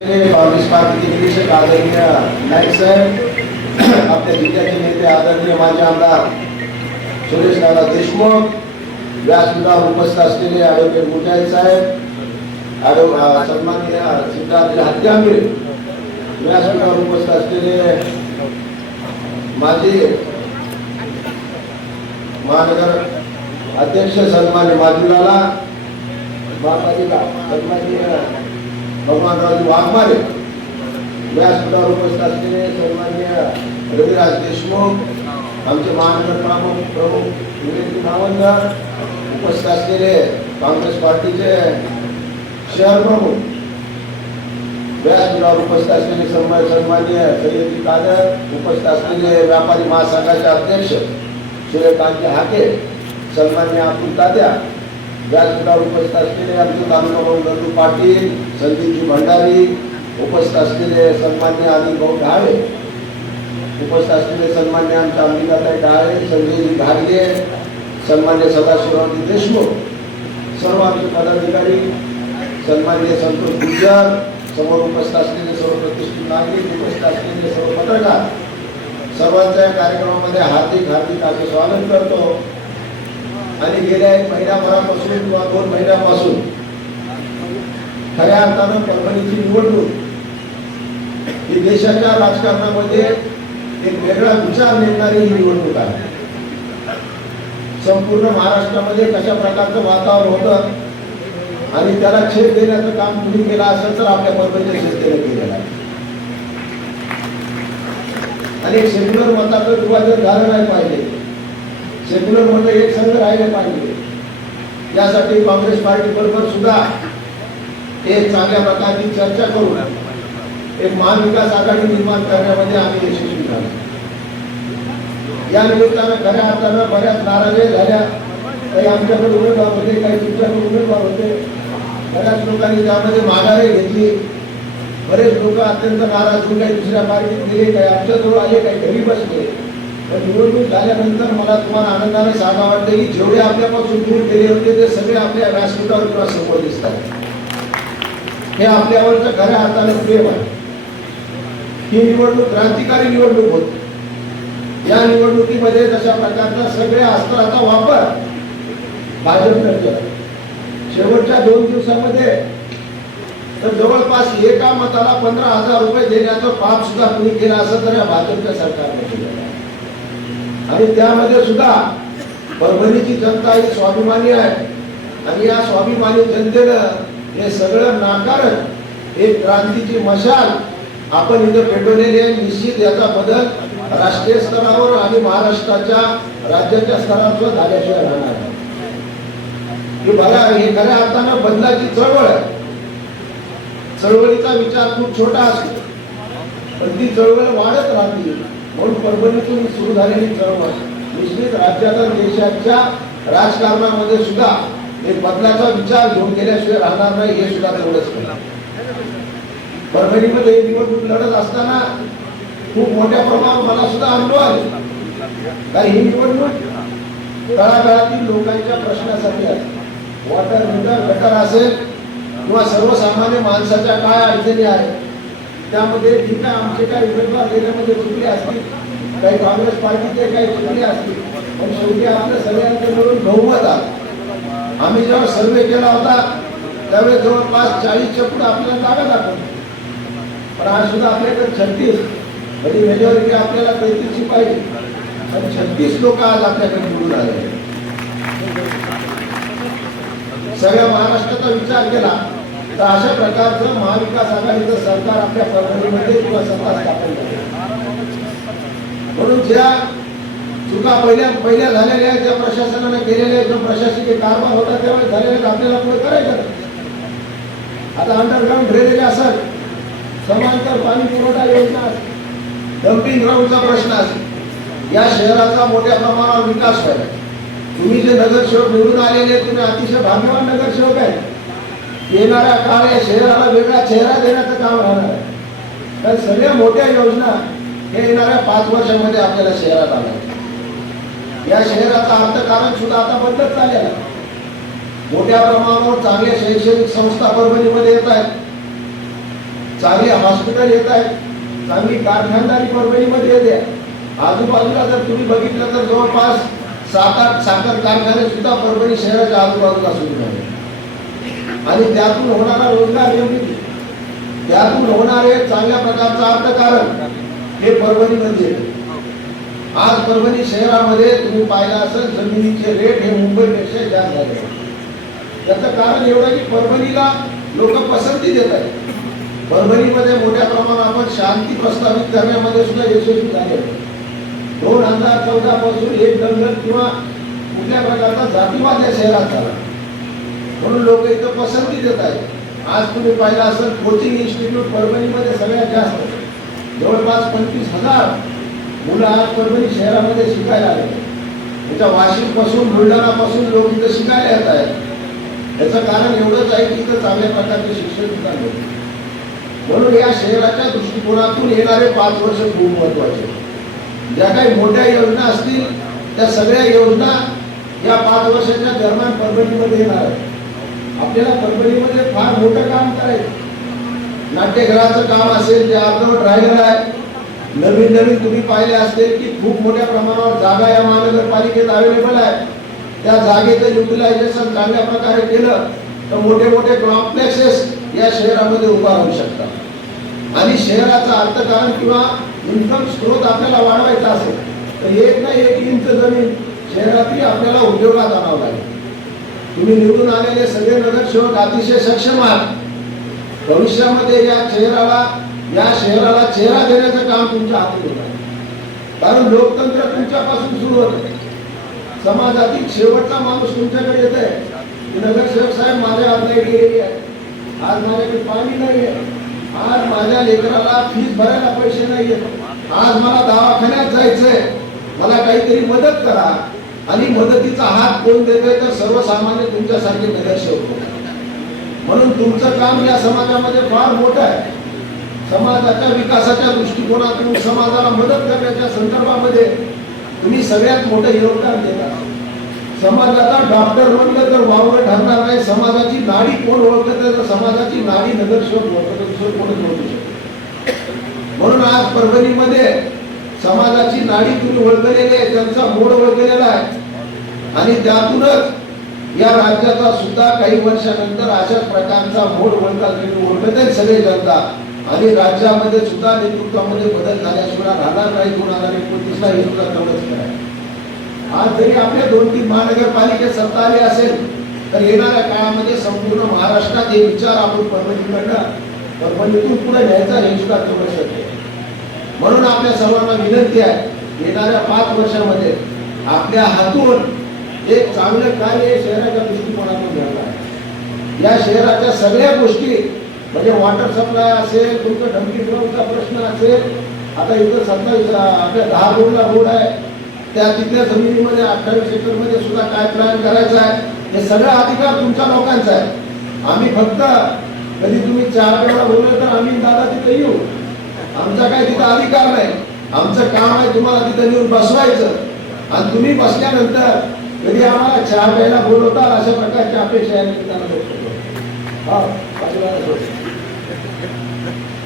काँग्रेस पार्टीचे निरीक्षक आदरणीय नाईक साहेब, आपल्या जिल्ह्याचे नेते आदरणीय माजी आमदार सुरेश दादा देशमुख, व्यासपीठावर उपस्थित असलेले ॲडव्होकेट मुजाहिद साहेब, सन्माननीय सिद्धार्थ हत्यांबे, व्यासपीठावर उपस्थित असलेले माजी महानगर अध्यक्ष सन्माननीय माजूलाला महापालिका सन्माननीय भगवानराव वाघमारे, व्यासपीठावर उपस्थित असलेले सन्माननीय रविराज देशमुख, आमचे महानगर प्रमुख निवेदित नावंदर, उपस्थित असलेले काँग्रेस पार्टीचे शहर प्रमुख, व्यासपीठावर उपस्थित असलेले सन्माननीय सय्यदी कादर, उपस्थित असलेले व्यापारी महासंघाचे अध्यक्ष सूर्यकांत हाके, सन्माननीय अब्दुल तात्या, व्यासपीठावर उपस्थित असलेले आमचे तालुका प्रमुख पाटील, संदीपजी भंडारी, उपस्थित असलेले सन्माननीय अनिल भाऊ ढाळे, उपस्थित असलेले सन्माननीय आमच्या अंबिकाताई ढाळे, संजयजी घारगे, सन्माननीय सदाशिवरावजी देशमुख, सर्व आमचे पदाधिकारी, सन्माननीय संतोष गुर्जर, समोर उपस्थित असलेले सर्व प्रतिष्ठित नागरिक, उपस्थित असलेले सर्व पत्रकार, सर्वांच्या या कार्यक्रमामध्ये हार्दिक असे स्वागत करतो. आणि गेल्या 1 महिन्याभरापासून किंवा 2 महिन्यापासून खऱ्या अर्थानं परभणीची निवडणूक ही देशाच्या राजकारणामध्ये एक वेगळा विचार नेणारी ही निवडणूक आहे. संपूर्ण महाराष्ट्रामध्ये कशा प्रकारचं वातावरण होतं आणि त्याला छेद देण्याचं काम तुम्ही केलं असेल तर आपल्या परभणीच्या जनतेने केलेलं आहे. आणि एक सेक्युलर मताचं विभाजन झालं नाही पाहिजे, सेक्युलर मध्ये एक संघ राहिले पाहिजे. यासाठी काँग्रेस पार्टी बरोबर सुद्धा एक चांगल्या प्रकारची चर्चा करून एक महाविकास आघाडी निर्माण करण्यामध्ये आम्ही यशस्वी झालो. या निमित्तानं खऱ्या अर्थानं बऱ्याच नाराजी झाल्या. काही आमच्याकडे उमेदवार होते, काही तुमच्याकडे उमेदवार होते, बऱ्याच लोकांनी त्यामध्ये माघारी घेतली. बरेच लोक अत्यंत नाराज होऊन काही दुसऱ्या पार्टीत गेले, काही आमच्याजवळ आले, काही घरी बसले. पण निवडणूक झाल्यानंतर मला तुम्हाला आनंदाने सांगा वाटते की जेवढे आपल्यापासून दूर गेले होते ते सगळे आपल्या व्यासपीठावर किंवा समोर दिसतात. हे आपल्यावरचं खऱ्या अर्थानं प्रेम आहे. ही निवडणूक क्रांतिकारी निवडणूक होती. या निवडणुकीमध्ये तशा प्रकारचा सगळे अस्त्राचा वापर भाजपने केला. शेवटच्या 2 दिवसामध्ये तर जवळपास एका मताला 15,000 रुपये देण्याचं पाप सुद्धा कुणी केलं असं तर या भाजपच्या सरकारने केलं. आणि त्यामध्ये सुद्धा परभणीची जनता ही स्वाभिमानी आहे. आणि या स्वाभिमानी जनतेनं हे सगळं नाकारत एक क्रांतीची मशाल आपण इथं पेटवलेली आहे. निश्चित याचा बदल राष्ट्रीय स्तरावर आणि महाराष्ट्राच्या राज्याच्या स्तरावर झाल्याशिवाय राहणार नाही. की बघा, हे खऱ्या अर्थानं बदलाची चळवळ आहे. चळवळीचा विचार खूप छोटा असतो पण ती चळवळ वाढत राहते. म्हणून परभणीतून सुरू झालेली चळवळ निश्चित राज्याच्या देशाच्या राजकारणामध्ये सुद्धा एक बदलाचा विचार घेऊन गेल्याशिवाय राहणार नाही. हे सुद्धा तेवढंच केलं. परभणीमध्ये निवडणूक लढत असताना खूप मोठ्या प्रमाणावर मला सुद्धा अनुभव आले. कारण ही निवडणूक तळागाळातील लोकांच्या प्रश्नासाठी आहे. वॉटर मीटर गटर असेल किंवा सर्वसामान्य माणसाच्या काय अडचणी आहेत त्यामध्ये ठीक आहे. आमचे काही उमेदवार देण्यामध्ये चुकले असतील, काही काँग्रेस पार्टीचे काही चुकले असतील, पण शेवटी आपल्या सगळ्यांचे मिळून बहुमत आलं. आम्ही जेव्हा सर्वे केला होता त्यावेळेस जवळपास 40च्या पुढे आपल्याला जागा दाखवली. पण आज सुद्धा आपल्याकडे 36 म्हणजे मेजॉरिटी आपल्याला 33ची पाहिजे आणि 36 लोक आज आपल्याकडे निवडून आले. सगळ्या महाराष्ट्राचा विचार केला तर अशा प्रकारचं महाविकास आघाडीचं सरकार आपल्या परभणीमध्ये किंवा सत्ता स्थापन झाली. म्हणून ज्या चुका पहिल्या झालेल्या ज्या प्रशासनाने केलेल्या जो प्रशासकीय कारभार होता त्यावेळेस झालेल्या आपल्याला पुढे करायचं. आता अंडरग्राउंड ड्रेनेज असेल, समांतर पाणी पुरवठा योजना असेल, डम्पिंग ग्राउंडचा प्रश्न असेल, या शहराचा मोठ्या प्रमाणावर विकास व्हायला. तुम्ही जे नगरसेवक निवडून आलेले तुम्ही अतिशय भाग्यवान नगरसेवक आहे. येणाऱ्या काळ या शहराला वेगळा चेहरा देण्याचं काम राहणार आहे. तर सगळ्या मोठ्या योजना हे येणाऱ्या 5 वर्षामध्ये आपल्याला शहरात आल्या. या शहराचा अर्थकारण सुद्धा आता बदलत चाललेला आहे. मोठ्या प्रमाणावर चांगल्या शैक्षणिक संस्था परभणीमध्ये येत आहेत. चांगले हॉस्पिटल येत आहेत, चांगली कारखानदारी परभणीमध्ये येते. आजूबाजूला जर तुम्ही बघितलं तर जवळपास 7-8 साखर कारखाने सुद्धा परभणी शहराच्या आजूबाजूला सुरू झाले आणि त्यातून होणारा रोजगार निर्मिती, त्यातून होणारे चांगल्या प्रकारचं अर्थकारण हे परभणीमध्ये येते. आज परभणी शहरामध्ये तुम्ही पाहिलं असेल जमिनीचे रेट हे मुंबईपेक्षा जास्त झाले. त्याचं कारण एवढं की परभणीला लोक पसंती देत आहेत. परभणीमध्ये मोठ्या प्रमाणात आपण शांती प्रस्थापित करण्यामध्ये सुद्धा यशस्वी झाले. 2014 पासून एक दंगल किंवा कुठल्या प्रकारचा जातीवाद या शहरात झाला म्हणून लोक इथं पसंती देत आहेत. आज तुम्ही पाहिलं असेल कोचिंग इन्स्टिट्यूट परभणीमध्ये सगळ्यात जास्त जवळपास 25,000 मुलं आज परभणी शहरामध्ये शिकायला आले. त्याच्या वाशिम पासून बुलढाणा पासून लोक इथं शिकायला येत आहेत. याचं कारण एवढंच आहे की इथं चांगल्या प्रकारचे शिक्षण सुद्धा मिळते. म्हणून या शहराच्या दृष्टिकोनातून येणारे 5 वर्ष खूप महत्वाचे. ज्या काही मोठ्या योजना असतील त्या सगळ्या योजना या 5 वर्षाच्या दरम्यान परभणीमध्ये येणार आहेत. आपल्याला परभणीमध्ये फार मोठं काम करायचं. नाट्यगृहाचं काम असेल ते अर्धवट राहिलेलं आहे. नवीन तुम्ही पाहिले असतील की खूप मोठ्या प्रमाणावर जागा या महानगरपालिकेत अवेलेबल आहे. त्या जागेचं युटिलायझेशन चांगल्या प्रकारे केलं तर मोठे कॉम्प्लेक्सेस या शहरामध्ये उभा होऊ शकतात आणि शहराचा अर्थकारण किंवा इन्कम स्रोत आपल्याला वाढवायचा असेल तर 1 ना 1 इंच जमीन शहरातली आपल्याला उद्योगात आणावं लागेल. तुम्ही निवडून आलेले सगळे नगरसेवक अतिशय सक्षम आहात. भविष्यामध्ये या शहराला चेहरा देण्याचं काम तुमच्या हाती होणार. कारण लोकतंत्र तुमच्यापासून सुरू होते. समाजातील शेवटचा माणूस तुमच्याकडे येत आहे. नगरसेवक साहेब माझ्या लाईट गेलेली आहे, आज माझ्याकडे पाणी नाही आहे, आज माझ्या लेकराला फीस भरायला पैसे नाहीये, आज मला दवाखान्यात जायचंय, मला काहीतरी मदत करा. आणि मदतीचा हात कोण देतोय तर सर्वसामान्य तुमच्यासारखे नगरसेवक. म्हणून तुमचं काम या समाजामध्ये फार मोठं आहे. समाजाच्या विकासाच्या दृष्टिकोनातून समाजाला मदत करण्याच्या संदर्भामध्ये तुम्ही सगळ्यात मोठं योगदान देता. समाजाचा डॉक्टर म्हणलं तर वावर ठरणार नाही. समाजाची नाडी कोण ओळखत तर समाजाची नाडी नगरसेवक ओळखत, दुसरं कोणच ओळखू शकतो. म्हणून आज परभणीमध्ये समाजाची नाडी तुम्ही ओळखलेली आहे, त्यांचा मोड ओळखलेला आहे आणि त्यातूनच या राज्याचा सुद्धा काही वर्षानंतर अशाच प्रकारचा मोड ओळखत आहे सगळे जनता. आणि राज्यामध्ये सुद्धा नेतृत्वामध्ये बदल झाल्याशिवाय राहणार नाही. 2029 ला हे सुद्धा तेवढंच करायचं. आज जरी आपल्या 2-3 महानगरपालिकेत सत्ता आली असेल तर येणाऱ्या काळामध्ये संपूर्ण महाराष्ट्रात हे विचार आपण परभणीतून पुढे न्यायचा हे सुद्धा तेवढं शक्य आहे. म्हणून आपल्या सर्वांना विनंती आहे येणाऱ्या 5 वर्षामध्ये आपल्या हातून एक चांगलं कार्य शहराच्या दृष्टिकोनातून घडलं आहे. या शहराच्या सगळ्या गोष्टी म्हणजे वॉटर सप्लाय असेल, तुमचं ढमकी ड्रमचा प्रश्न असेल, आता इथं 27 आपल्या 10 रोडला रोड आहे, त्या तिथल्या जमिनीमध्ये 28 एकरमध्ये सुद्धा काय प्लॅन करायचा आहे हे सगळा अधिकार तुमच्या लोकांचा आहे. आम्ही फक्त कधी तुम्ही 4 वेळा बोललं तर आम्ही दादा तिथे येऊ, आमचा काय तिथं अधिकार नाही. आमचं काम आहे तुम्हाला तिथं येऊन बसवायचं आणि तुम्ही बसल्यानंतर कधी आम्हाला 4 वेळेला बोलवताल अशा प्रकारची अपेक्षा आहे.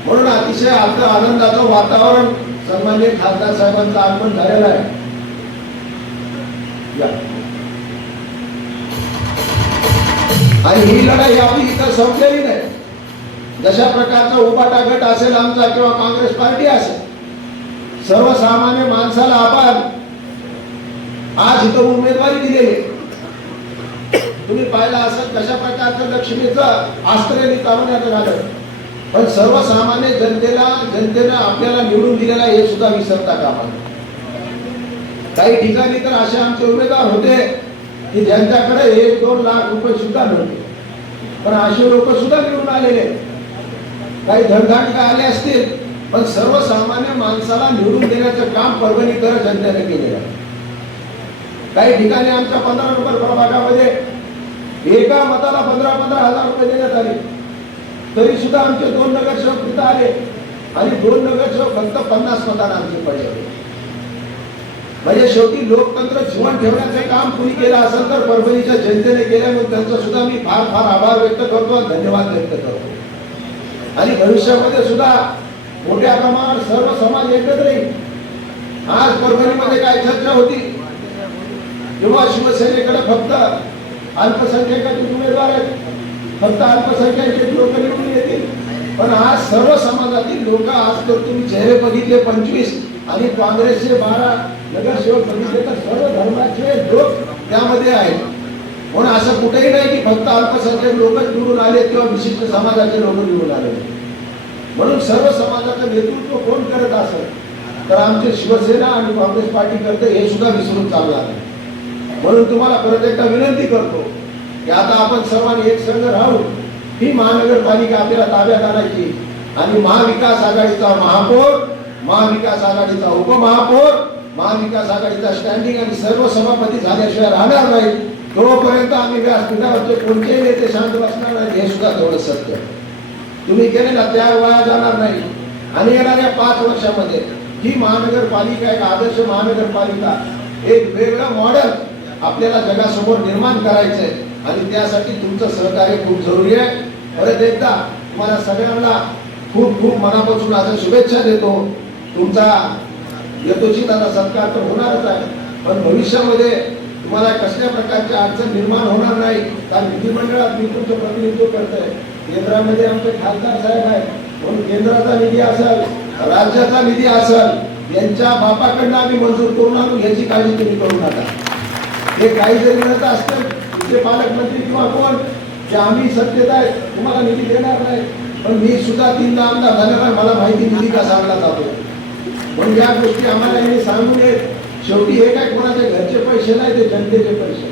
म्हणून अतिशय आपलं आनंदाचं वातावरण सन्माननीय खासदार साहेबांचं आगमन झालेलं आहे. आणि ही लढाई आपली इथं संपलेली नाही. जशा प्रकारचा उबाटा गट असेल आमचा किंवा काँग्रेस पार्टी असेल, सर्वसामान्य माणसाला आपण आज इथं उमेदवारी दिलेली. तुम्ही पाहिलं असेल कशा प्रकारचं लक्ष्मीचं आश्रय चालवण्यात झालं, पण सर्वसामान्य जनतेनं आपल्याला निवडून दिलेला हे सुद्धा विसरता कामा नये. काही ठिकाणी तर असे आमचे उमेदवार होते की ज्यांच्याकडे 1-2 लाख रुपये सुद्धा नव्हते, पण असे लोक सुद्धा निवडून आलेले. काही धडधाकट आले असतील, पण सर्वसामान्य माणसाला निवडून देण्याचं काम परभणीकर जनतेने केलेलं आहे. काही ठिकाणी आमच्या 15 नंबर प्रभागामध्ये एका मताला 15,000 रुपये देण्यात आले, तरी सुद्धा आमचे 2 नगरसेवक तिथं आले आणि 2 नगरसेवक फक्त 50 मतांना आमचे पडले. म्हणजे शेवटी लोकतंत्र जीवन ठेवण्याचे काम कुणी केलं असेल तर परभणीच्या जनतेने केलं. मग त्यांचा सुद्धा मी फार फार आभार व्यक्त करतो, धन्यवाद व्यक्त करतो. आणि भविष्यामध्ये सुद्धा मोठ्या प्रमाणावर सर्व समाज एकत्र येईल. आज परभणीमध्ये काय चर्चा होती, जेव्हा शिवसेनेकडे फक्त अल्पसंख्याकाचे उमेदवार आहेत, फक्त अल्पसंख्याकाचे लोक निवडून येतील, पण आज सर्व समाजातील लोक, आज तर तुम्ही चेहरे बघितले 25 आणि काँग्रेसचे 12 नगरसेवक बघितले तर सर्व धर्माचे लोक त्यामध्ये आहेत. म्हणून असं कुठेही नाही की फक्त अल्पसंख्याक लोकच निवडून आले किंवा विशिष्ट समाजाचे लोक निवडून आले. म्हणून सर्व समाजाचं नेतृत्व कोण करत असेल तर आमचे शिवसेना आणि काँग्रेस पार्टी करते, हे सुद्धा विसरून चाललं आहे. म्हणून तुम्हाला परत एकदा विनंती करतो की आता आपण सर्वांनी एक संघ राहून ही महानगरपालिका आपल्याला ताब्यात आणायची आणि महाविकास आघाडीचा महापौर, महाविकास आघाडीचा उपमहापौर, महाविकास आघाडीचा स्टँडिंग आणि सर्व सभापती झाल्याशिवाय राहणार नाही. तोपर्यंत आम्ही व्यासपीठावरचे कोणतेही नेते शांत बसणार नाही, हे सुद्धा तेवढं सत्य. तुम्ही केलेला त्याग वाया जाणार नाही आणि येणाऱ्या 5 वर्षामध्ये ही महानगरपालिका एक आदर्श महानगरपालिका, एक वेगळं मॉडेल आपल्याला जगासमोर निर्माण करायचंय आणि त्यासाठी तुमचं सहकार्य खूप जरुरी आहे. परत एकदा तुम्हाला सगळ्यांना खूप खूप मनापासून आता शुभेच्छा देतो. तुमचा यथोचित आता सत्कार तर होणारच आहे, पण भविष्यामध्ये तुम्हाला कसल्या प्रकारची अडचण निर्माण होणार नाही. कारण विधिमंडळात मी तुमचं प्रतिनिधित्व करतोय, केंद्रामध्ये आमचे खासदार साहेब आहेत, म्हणून केंद्राचा निधी असेल, राज्याचा निधी असेल, यांच्या बापाकडनं आम्ही मंजूर करून आणू, याची काळजी तुम्ही करू नका. हे काही जरी म्हणत असतील तुमचे पालकमंत्री किंवा कोण की आम्ही सत्तेत आहे तुम्हाला निधी देणार नाही, पण मी सुद्धा 3दा आमदार झाल्यावर मला माहिती निधी का सांगला जातो. म्हणून या गोष्टी आम्हाला यांनी सांगू नयेत. शेवटी हे काय कोणाच्या घरचे पैसे नाही, ते जनतेचे पैसे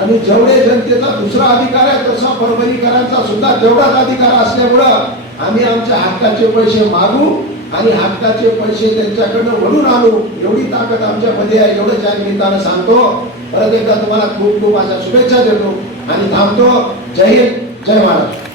आणि जेवढे जनतेचा दुसरा अधिकार आहे तसा परभणीकरांचा सुद्धा तेवढाच अधिकार असल्यामुळं आम्ही आमच्या हक्काचे पैसे मागू आणि हक्काचे पैसे त्यांच्याकडनं वळून आणू, एवढी ताकद आमच्यामध्ये आहे. एवढंच या निमित्तानं सांगतो. परत एकदा तुम्हाला खूप खूप अशा शुभेच्छा देतो आणि थांबतो. जय हिंद, जय महाराष्ट्र.